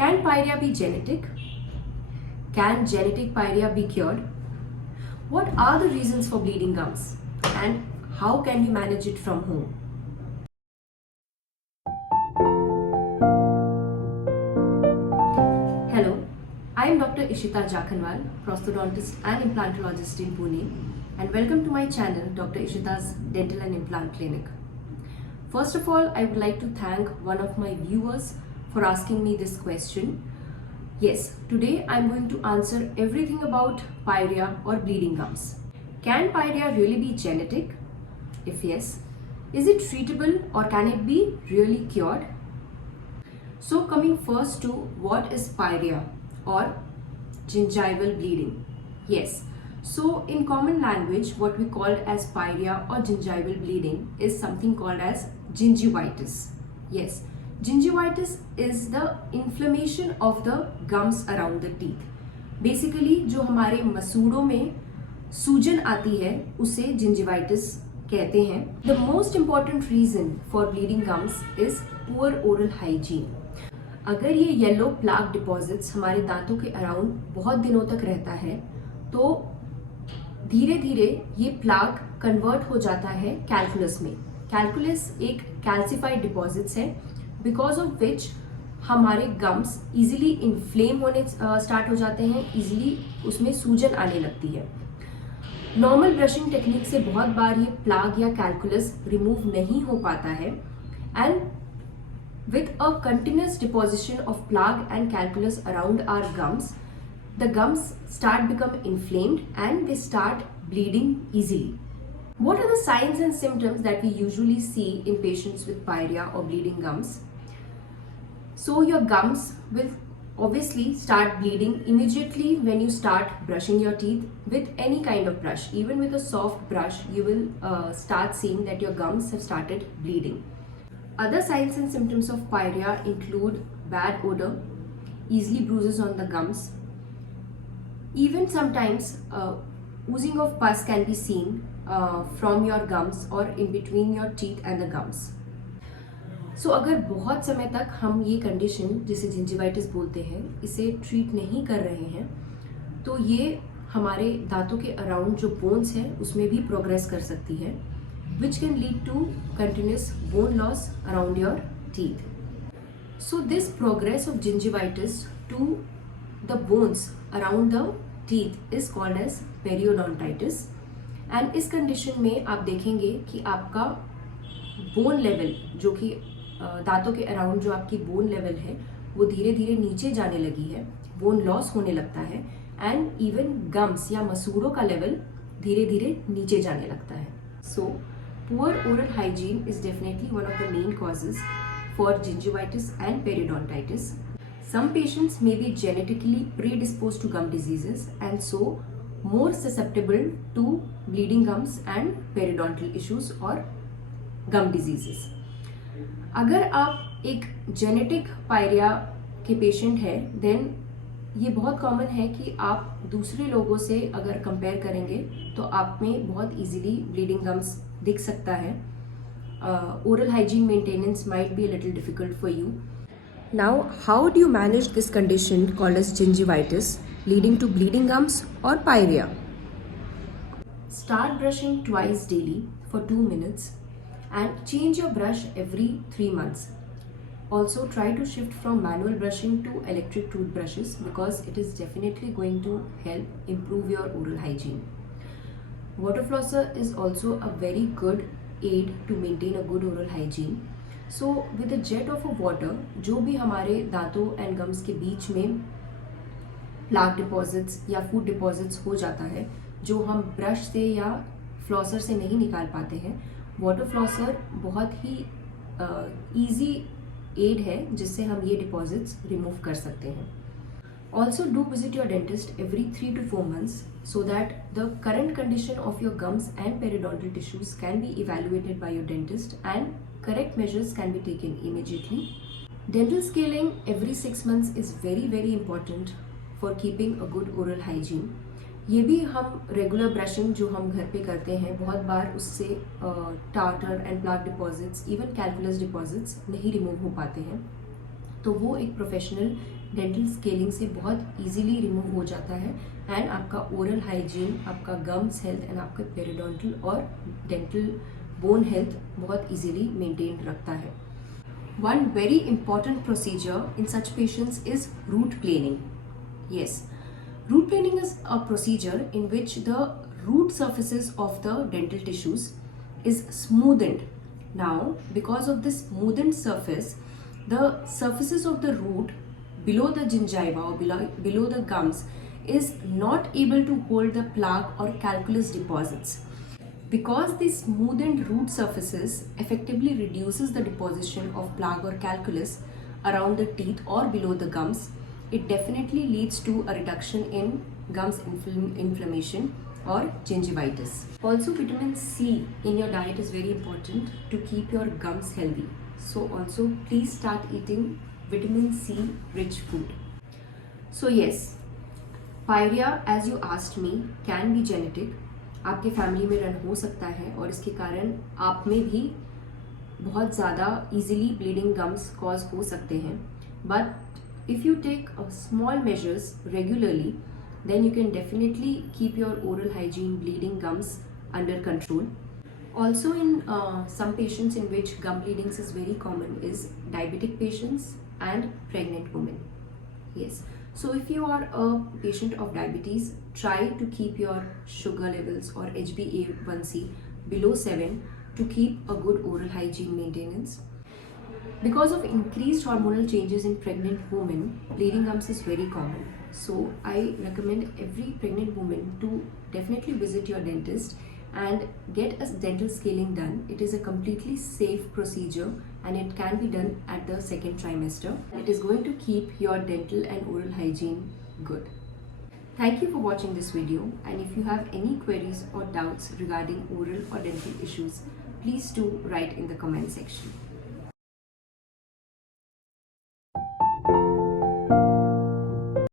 Can pyria be genetic? Can genetic pyria be cured? What are the reasons for bleeding gums? And how can you manage it from home? Hello, I am Dr. Ishita Jakhanwal, prosthodontist and implantologist in Pune, and welcome to my channel, Dr. Ishita's Dental and Implant Clinic. First of all, I would like to thank one of my viewers for asking me this question. Yes, today I am going to answer everything about pyria or bleeding gums. Can pyria really be genetic? If yes, is it treatable or can it be really cured? So coming first to what is pyria or gingival bleeding. Yes, so in common language what we call as pyria or gingival bleeding is something called as gingivitis. Yes, gingivitis is the inflammation of the gums around the teeth. Basically जो हमारे मसूड़ों में सूजन आती है उसे gingivitis कहते हैं. The most important reason for bleeding gums is poor oral hygiene. अगर ये येलो प्लाक डिपॉजिट्स हमारे दांतों के अराउंड बहुत दिनों तक रहता है तो धीरे धीरे ये प्लाक कन्वर्ट हो जाता है कैल्कुलस में. कैल्कुलस एक कैल्सिफाइड डिपॉजिट्स है बिकॉज ऑफ विच हमारे गम्स इजीली इन्फ्लेम होने स्टार्ट हो जाते हैं, इजीली उसमें सूजन आने लगती है. नॉर्मल ब्रशिंग टेक्निक से बहुत बार ये प्लाग या कैल्कुलस रिमूव नहीं हो पाता है and with a continuous deposition of plaque and calculus around our gums, the gums start become inflamed and they start bleeding easily. What are the signs and symptoms that we usually see in patients with pyria or bleeding gums? So your gums will obviously start bleeding immediately when you start brushing your teeth with any kind of brush. Even with a soft brush, you will start seeing that your gums have started bleeding. Other signs and symptoms of pyria include bad odor, easily bruises on the gums. Even sometimes oozing of pus can be seen from your gums or in between your teeth and the gums. So अगर बहुत समय तक हम ये condition जिसे gingivitis बोलते हैं इसे ट्रीट नहीं कर रहे हैं तो ये हमारे दांतों के अराउंड जो बोन्स हैं उसमें भी प्रोग्रेस कर सकती है, which can lead to continuous bone loss around your teeth. So this progress of gingivitis to the bones around the teeth is called as periodontitis. And इस कंडीशन में आप देखेंगे कि आपका बोन लेवल जो कि दांतों के अराउंड जो आपकी बोन लेवल है वो धीरे धीरे नीचे जाने लगी है, बोन लॉस होने लगता है एंड इवन गम्स या मसूड़ों का लेवल धीरे धीरे नीचे जाने लगता है. So poor oral hygiene is definitely one of the main causes for gingivitis and periodontitis. Some patients may be genetically predisposed to gum diseases and so more susceptible to bleeding gums and periodontal issues or gum diseases. अगर आप एक genetic pyorrhoea के patient हैं then ये बहुत common है कि आप दूसरे लोगों से अगर कंपेयर करेंगे तो आप में बहुत इजीली ब्लीडिंग गम्स दिख सकता है. Oral hygiene maintenance might be a little difficult for you. Now, how do you manage this condition called as gingivitis leading to bleeding gums or pyria? Start brushing twice daily for 2 minutes and change your brush every 3 months. Also try to shift from manual brushing to electric toothbrushes because it is definitely going to help improve your oral hygiene. Water flosser is also a very good aid to maintain a good oral hygiene. So with a jet of a water जो भी हमारे दांतों and gums के बीच में plaque deposits या food deposits हो जाता है जो हम ब्रश से या फ्लॉसर से नहीं निकाल पाते हैं, वाटर फ्लॉसर बहुत ही ईजी एड है जिससे हम ये डिपॉजिट्स रिमूव कर सकते हैं. Also do visit your dentist every 3 to 4 months so that the current condition of your gums and periodontal tissues can be evaluated by your dentist and correct measures can be taken immediately. Dental scaling every 6 months is very important for keeping a good oral hygiene. ये भी हम regular brushing जो हम घर पे करते हैं बहुत बार उससे tartar and plaque deposits even calculus deposits नहीं रिमूव हो पाते हैं, तो वो एक प्रोफेशनल डेंटल स्केलिंग से बहुत इजीली रिमूव हो जाता है एंड आपका ओरल हाइजीन, आपका गम्स हेल्थ एंड आपका पेरिडोंटल और डेंटल बोन हेल्थ बहुत इजीली मेंटेन रखता है. One very important procedure in such patients is root planing. Yes, root planing is a procedure in which the root surfaces of the dental tissues is smoothened. Now, because of this smoothened surface, the surfaces of the root below the gingiva or below the gums is not able to hold the plaque or calculus deposits. Because the smoothened root surfaces effectively reduces the deposition of plaque or calculus around the teeth or below the gums, it definitely leads to a reduction in gums inflammation or gingivitis. Also, vitamin C in your diet is very important to keep your gums healthy. So also please start eating vitamin C rich food. So yes, Pyria, as you asked me, can be genetic. आपके family में run हो सकता है और इसके कारण आप में भी बहुत ज़्यादा इजीली ब्लीडिंग गम्स कॉज हो सकते हैं. But if you take small measures regularly, then you can definitely keep your oral hygiene, bleeding gums under control. Also, in some patients in which gum bleedings is very common is diabetic patients and pregnant women. Yes, so if you are a patient of diabetes, try to keep your sugar levels or HbA1c below 7 to keep a good oral hygiene maintenance. Because of increased hormonal changes in pregnant women, bleeding gums is very common. So I recommend every pregnant woman to definitely visit your dentist and get a dental scaling done. It is a completely safe procedure and it can be done at the second trimester. It is going to keep your dental and oral hygiene good. Thank you for watching this video, and if you have any queries or doubts regarding oral or dental issues, please do write in the comment section.